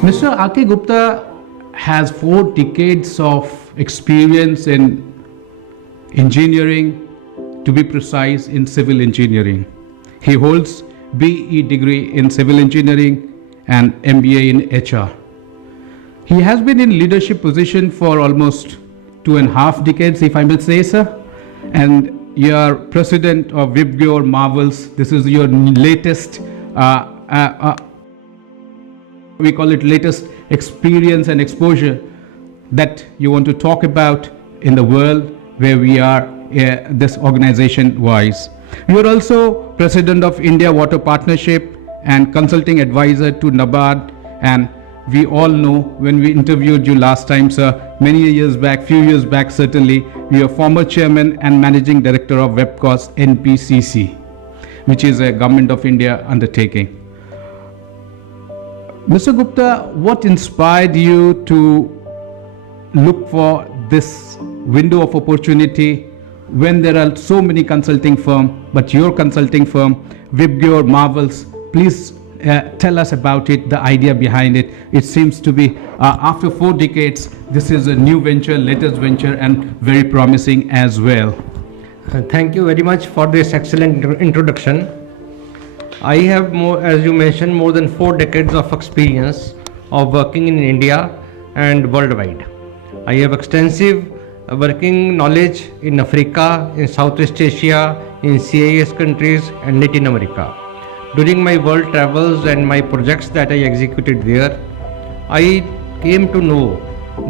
Mr. R.K. Gupta has 4 decades of experience in engineering, to be precise, in civil engineering. He holds BE degree in civil engineering and MBA in HR. He has been in leadership position for almost 2.5 decades, if I may say, sir. And you are president of Vibgyor Marvels. This is your latest, we call it latest experience and exposure that you want to talk about in the world where we are, this organization wise. You are also president of India Water Partnership and consulting advisor to NABARD, and we all know when we interviewed you last time, sir, many years back, few years back certainly, you are former chairman and managing director of Webcos NPCC, which is a Government of India undertaking. Mr. Gupta, what inspired you to look for this window of opportunity when there are so many consulting firms, but your consulting firm, Vibgyor Marvels, please tell us about it, the idea behind it. It seems to be, after 4 decades, this is a new venture, latest venture, and very promising as well. Thank you very much for this excellent introduction. I have, as you mentioned, more than 4 decades of experience of working in India and worldwide. I have extensive working knowledge in Africa, in Southeast Asia, in CIS countries and Latin America. During my world travels and my projects that I executed there, I came to know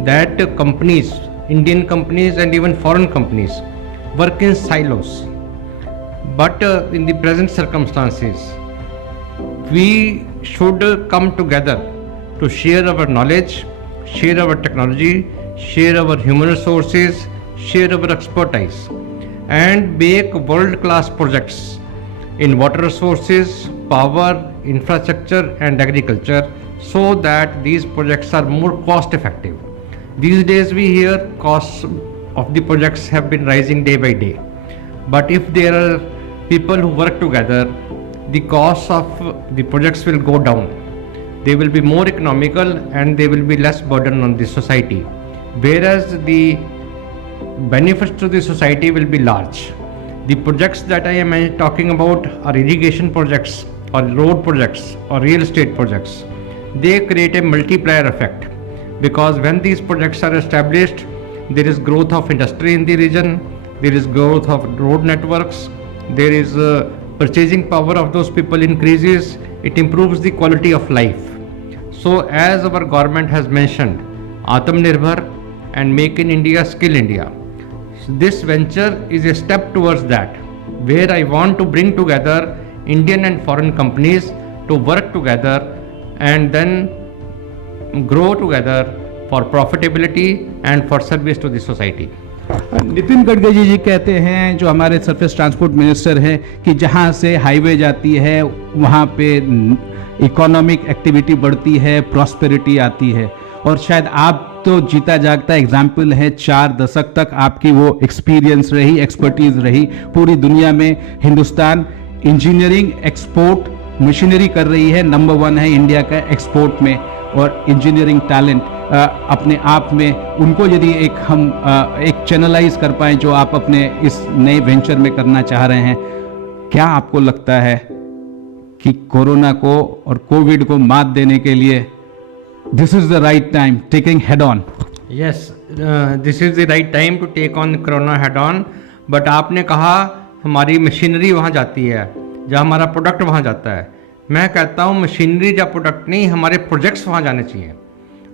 that companies, Indian companies and even foreign companies, work in silos. But in the present circumstances, we should come together to share our knowledge, share our technology, share our human resources, share our expertise, and make world-class projects in water resources, power, infrastructure and agriculture, so that these projects are more cost effective. These days we hear costs of the projects have been rising day by day. But if there are people who work together, the costs of the projects will go down. They will be more economical and they will be less burden on the society. Whereas the benefits to the society will be large. The projects that I am talking about are irrigation projects or road projects or real estate projects. They create a multiplier effect, because when these projects are established, there is growth of industry in the region, there is growth of road networks, there is purchasing power of those people increases, it improves the quality of life. So as our government has mentioned, Atmanirbhar and Make in India, Skill India. So this venture is a step towards that, where I want to bring together Indian and foreign companies to work together and then grow together for profitability and for service to the society. Nitin Gadkari ji कहते हैं, जो हमारे surface transport minister हैं, कि जहां से highway जाती है वहां पे इकोनॉमिक एक्टिविटी बढ़ती है, प्रॉस्पेरिटी आती है. और शायद आप तो जीता जागता एग्जाम्पल है. 4 दशक तक आपकी वो एक्सपीरियंस रही, एक्सपर्टीज रही. पूरी दुनिया में हिंदुस्तान इंजीनियरिंग एक्सपोर्ट मशीनरी कर रही है, नंबर 1 है इंडिया का एक्सपोर्ट में. और इंजीनियरिंग टैलेंट अपने आप में उनको यदि हम एक चैनलाइज कर पाए, जो आप अपने इस नए वेंचर में करना चाह रहे हैं, क्या आपको लगता है कि कोरोना को और कोविड को मात देने के लिए this is the right time, taking head on? Yes, this is the right time to take on corona head on. But आपने कहा हमारी मशीनरी वहाँ जाती है, जहाँ हमारा प्रोडक्ट वहाँ जाता है. मैं कहता हूँ मशीनरी या प्रोडक्ट नहीं, हमारे प्रोजेक्ट्स वहाँ जाने चाहिए.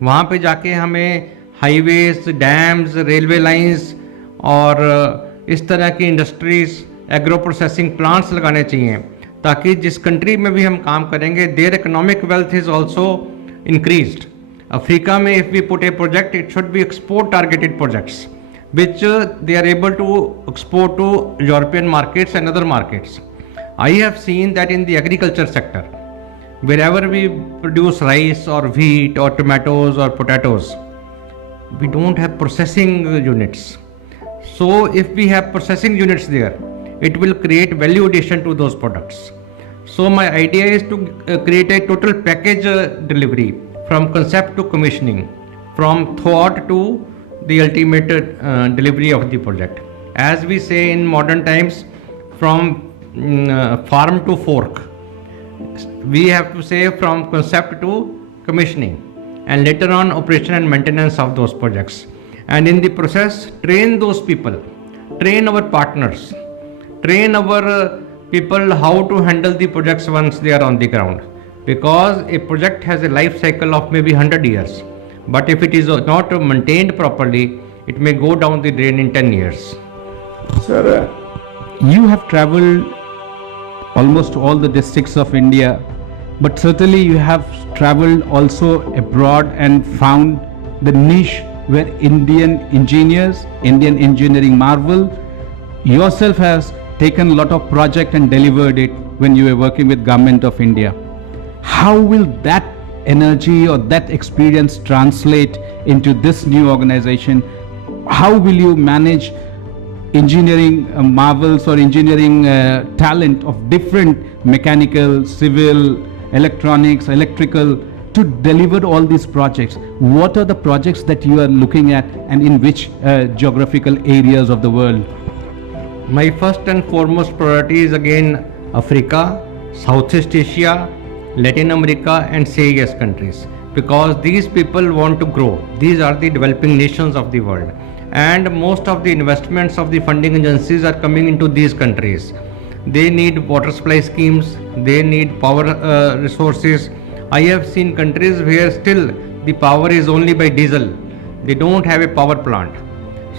वहाँ पे जाके हमें हाईवेज, डैम्स, रेलवे लाइंस और इस तरह की इंडस्ट्रीज, एग्रो प्रोसेसिंग प्लांट्स लगाने चाहिए, ताकि जिस कंट्री में भी हम काम करेंगे, their economic wealth is also increased. Africa में if we put a project, it should be export targeted projects, which they are able to export to European markets and other markets. I have seen that in the agriculture sector, wherever we produce rice or wheat or tomatoes or potatoes, we don't have processing units. So if we have processing units there, it will create value addition to those products. So my idea is to create a total package delivery from concept to commissioning, from thought to the ultimate delivery of the project. As we say in modern times, from farm to fork. We have to say from concept to commissioning, and later on operation and maintenance of those projects. And in the process, train those people, train our partners, train our people how to handle the projects once they are on the ground. Because a project has a life cycle of maybe 100 years. But if it is not maintained properly, it may go down the drain in 10 years. Sir, you have traveled almost all the districts of India, but certainly you have traveled also abroad and found the niche where Indian engineers, Indian engineering marvel, yourself has taken a lot of project and delivered it when you were working with Government of India. How will that energy or that experience translate into this new organization? How will you manage engineering marvels or engineering talent of different mechanical, civil, electronics, electrical to deliver all these projects? What are the projects that you are looking at and in which geographical areas of the world? My first and foremost priority is again Africa, Southeast Asia, Latin America and CIS countries, because these people want to grow. These are the developing nations of the world, and most of the investments of the funding agencies are coming into these countries. They need water supply schemes, they need power resources. I have seen countries where still the power is only by diesel. They don't have a power plant.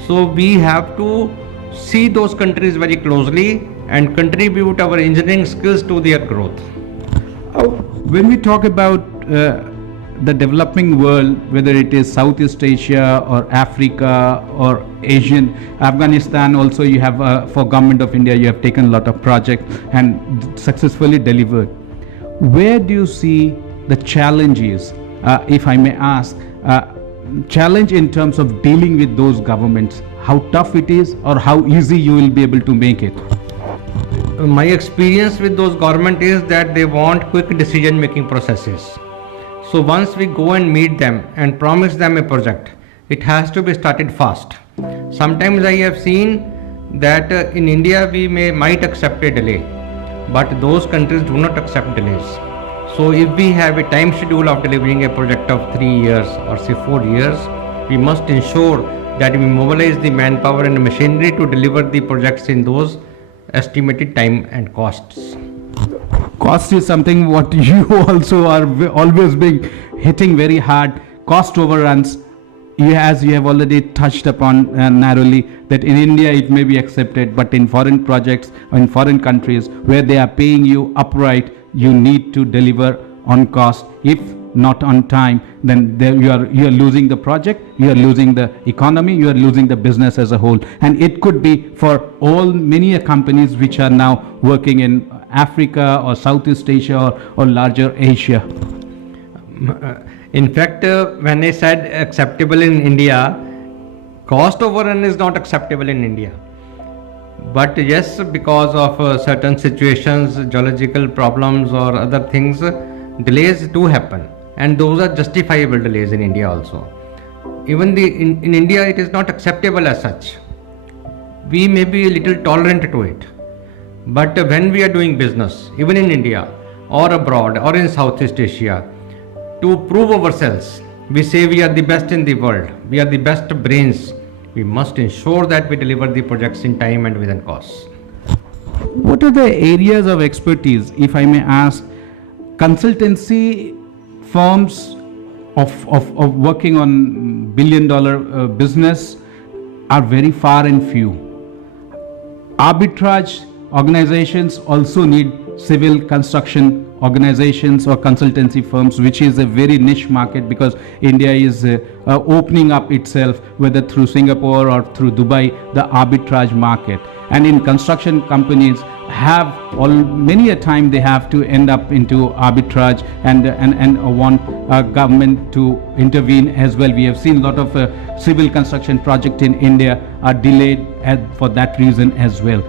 So we have to see those countries very closely and contribute our engineering skills to their growth. When we talk about the developing world, whether it is Southeast Asia or Africa or Asian, Afghanistan also, you have for Government of India you have taken a lot of projects and successfully delivered. Where do you see the challenges, if I may ask, challenge in terms of dealing with those governments? How tough it is or how easy you will be able to make it? My experience with those government is that they want quick decision making processes. So once we go and meet them and promise them a project, it has to be started fast. Sometimes I have seen that in India we might accept a delay, but those countries do not accept delays. So if we have a time schedule of delivering a project of 3 years or say 4 years, we must ensure that we mobilize the manpower and machinery to deliver the projects in those estimated time and costs. Cost is something what you also are always being hitting very hard. Cost overruns, as you have already touched upon narrowly, that in India it may be accepted, but in foreign projects or in foreign countries where they are paying you upright, you need to deliver on cost. If not on time, then you are losing the project, you are losing the economy, you are losing the business as a whole. And it could be for many companies which are now working in Africa or Southeast Asia or larger Asia. In fact, when I said acceptable in India, cost overrun is not acceptable in India. But yes, because of certain situations, geological problems or other things, delays do happen. And those are justifiable delays in India also. Even in India it is not acceptable as such. We may be a little tolerant to it. But when we are doing business, even in India or abroad or in Southeast Asia, to prove ourselves, we say we are the best in the world, we are the best brains, we must ensure that we deliver the projects in time and within costs. What are the areas of expertise, if I may ask? Consultancy firms of working on billion-dollar business are very far and few. Arbitrage organizations also need civil construction organizations or consultancy firms, which is a very niche market because India is opening up itself, whether through Singapore or through Dubai, the arbitrage market. And in construction companies many a time they have to end up into arbitrage and want government to intervene as well. We have seen a lot of civil construction projects in India are delayed for that reason as well.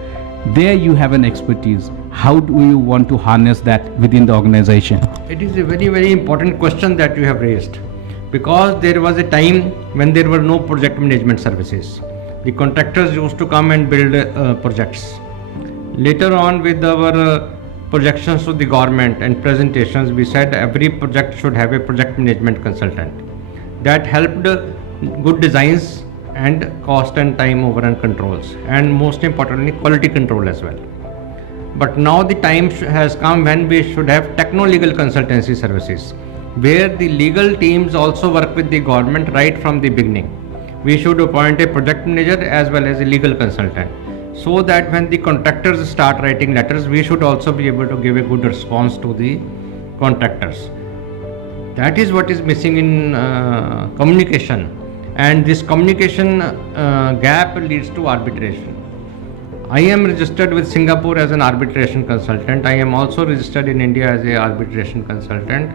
There you have an expertise. how do you want to harness that within the organization? It is a very, very important question that you have raised, because there was a time when there were no project management services. The contractors used to come and build projects. Later on, with our projections to the government and presentations, we said every project should have a project management consultant. That helped good designs and cost and time overrun controls, and most importantly quality control as well. But now the time has come when we should have techno-legal consultancy services, where the legal teams also work with the government right from the beginning. We should appoint a project manager as well as a legal consultant, so that when the contractors start writing letters, we should also be able to give a good response to the contractors. That is what is missing in communication, and this communication gap leads to arbitration. I am registered with Singapore as an arbitration consultant. I am also registered in India as an arbitration consultant,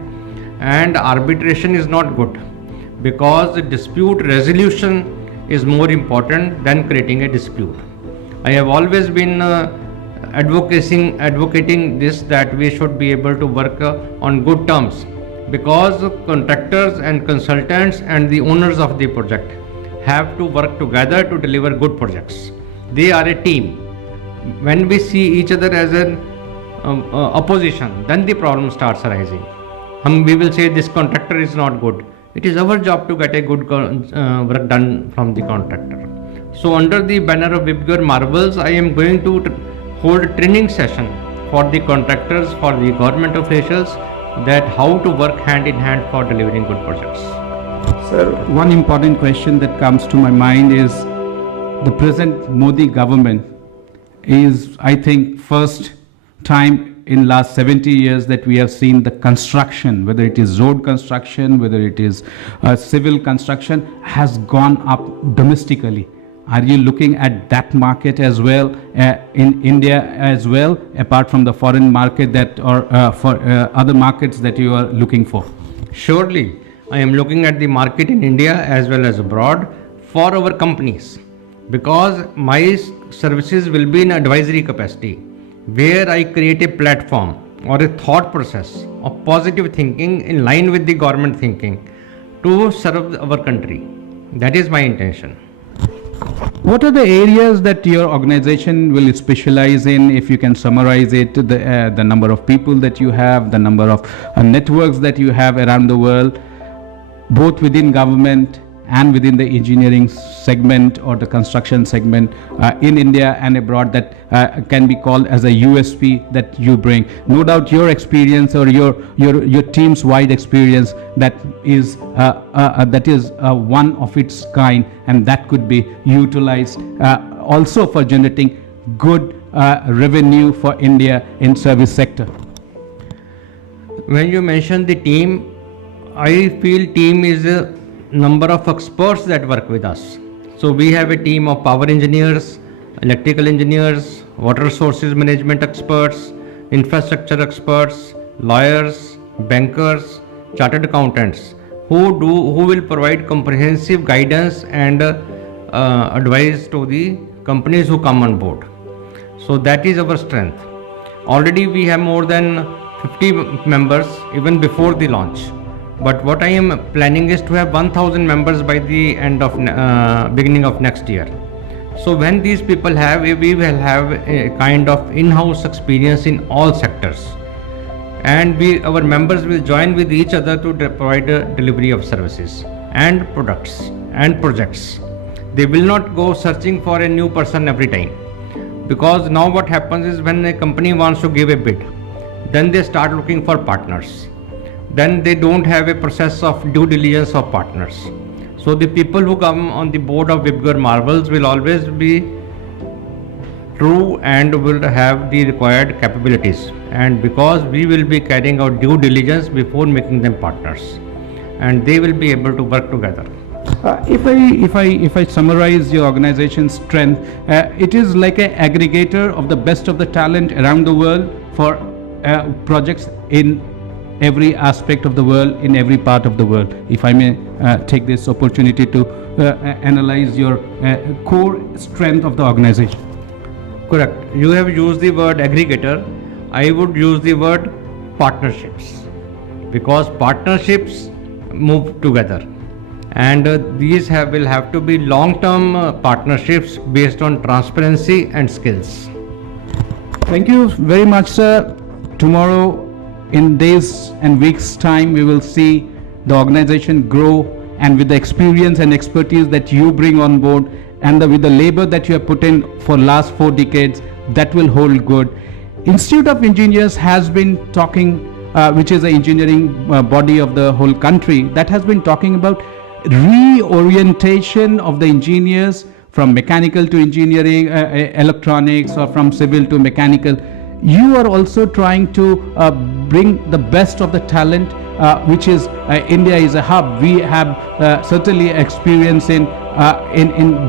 and arbitration is not good, because the dispute resolution is more important than creating a dispute. I have always been advocating this, that we should be able to work on good terms, because contractors and consultants and the owners of the project have to work together to deliver good projects. They are a team. When we see each other as an opposition, then the problem starts arising. We will say this contractor is not good. It is our job to get a good work done from the contractor. So under the banner of Vibgyor Marvels, I am going to hold a training session for the contractors, for the government officials, that how to work hand in hand for delivering good projects. Sir, one important question that comes to my mind is the present Modi government is, I think, first time in last 70 years that we have seen the construction, whether it is road construction, whether it is civil construction, has gone up domestically. Are you looking at that market as well in India as well, apart from the foreign market that, or for other markets that you are looking for? Surely, I am looking at the market in India as well as abroad for our companies, because my services will be in advisory capacity, where I create a platform or a thought process of positive thinking in line with the government thinking to serve our country. That is my intention. What are the areas that your organization will specialize in? If you can summarize it, the number of people that you have, the number of networks that you have around the world, both within government and within the engineering segment or the construction segment in India and abroad, that can be called as a USP that you bring. No doubt your experience or your team's wide experience that is one of its kind, and that could be utilized also for generating good revenue for India in service sector. When you mention the team, I feel team is a number of experts that work with us. So we have a team of power engineers, electrical engineers, water sources management experts, infrastructure experts, lawyers, bankers, chartered accountants, who will provide comprehensive guidance and advice to the companies who come on board. So that is our strength. Already we have more than 50 members even before the launch. But what I am planning is to have 1,000 members by the end of beginning of next year. So when these people have, we will have a kind of in-house experience in all sectors, and our members will join with each other to provide a delivery of services and products and projects. They will not go searching for a new person every time, because now what happens is, when a company wants to give a bid, then they start looking for partners. Then they don't have a process of due diligence of partners. So the people who come on the board of Vibgyor Marvels will always be true and will have the required capabilities, and because we will be carrying out due diligence before making them partners, and they will be able to work together. If I summarize your organization's strength, it is like an aggregator of the best of the talent around the world for projects in every aspect of the world, in every part of the world. If I may take this opportunity to analyze your core strength of the organization. Correct. You have used the word aggregator. I would use the word partnerships, because partnerships move together, and these will have to be long-term partnerships based on transparency and skills. Thank you very much, sir. Tomorrow, in days and weeks' time, we will see the organization grow, and with the experience and expertise that you bring on board, and with the labor that you have put in for last 4 decades, that will hold good. Institute of Engineers has been talking, which is the engineering body of the whole country, that has been talking about reorientation of the engineers from mechanical to engineering, electronics, or from civil to mechanical. You are also trying to bring the best of the talent, which is India is a hub. We have certainly experience in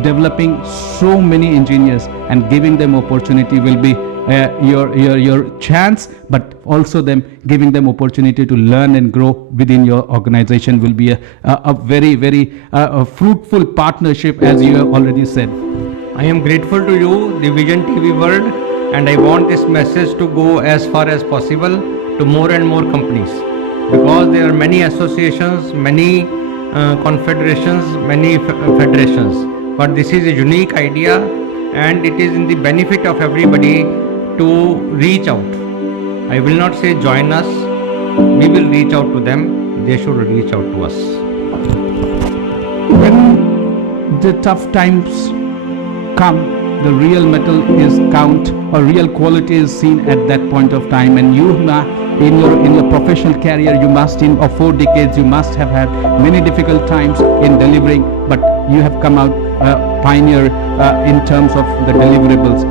developing so many engineers, and giving them opportunity will be your chance, but also them giving them opportunity to learn and grow within your organization will be a very, very fruitful partnership, as you have already said. I am grateful to you, the Vision TV world, and I want this message to go as far as possible to more and more companies, because there are many associations, many confederations, many federations, but this is a unique idea, and it is in the benefit of everybody to reach out. I will not say join us, we will reach out to them, they should reach out to us. When the tough times come, the real metal is count, or real quality is seen at that point of time, and you in your professional career, you must, in 4 decades, you must have had many difficult times in delivering, but you have come out pioneer in terms of the deliverables.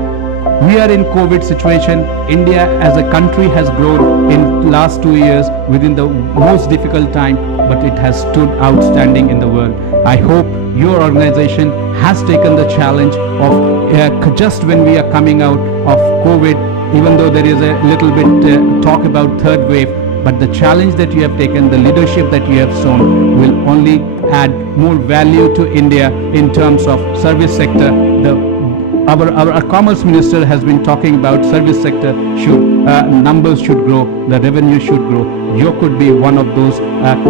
We are in COVID situation. India as a country has grown in last 2 years within the most difficult time, but it has stood outstanding in the world. I hope your organization has taken the challenge of just when we are coming out of COVID, even though there is a little bit talk about third wave, but the challenge that you have taken, the leadership that you have shown, will only add more value to India in terms of service sector. Our commerce minister has been talking about service sector numbers should grow, the revenue should grow. You could be one of those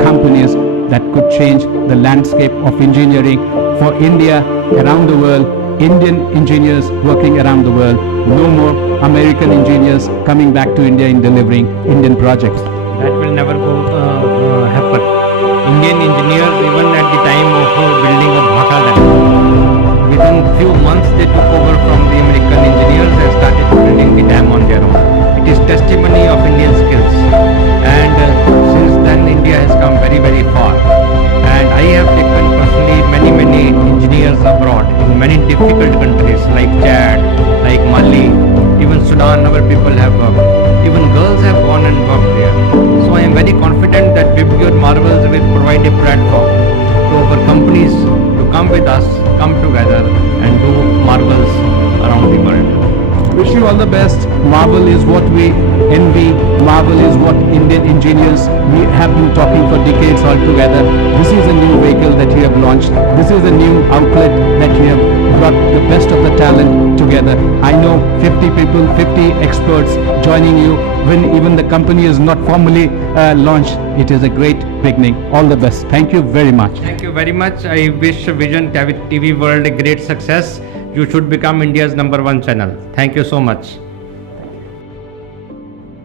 companies that could change the landscape of engineering for India around the world. Indian engineers working around the world. No more American engineers coming back to India in delivering Indian projects. That will never happen. Indian engineers, even at the time of building of Bhaka Dam, within few months they took over from the American engineers and started building the dam on their own. It is testimony of Indian skills, and since then India has come very, very far. And I have taken personally many engineers abroad in many difficult countries like Chad, like Mali, even Sudan. Our people have worked. Even girls have gone and worked there. So I am very confident that Vibgyor Marvels will provide a platform to our companies to come with us, come together and do marvels around the world. Wish you all the best. Marvel is what we envy. Marvel is what Indian engineers, we have been talking for decades all together. This is a new vehicle that you have launched. This is a new outlet that you have brought the best of the talent together. I know 50 people, 50 experts joining you when even the company is not formally launched. It is a great beginning. All the best. Thank you very much. Thank you very much. I wish Vision TV World a great success. You should become India's #1 channel. Thank you so much.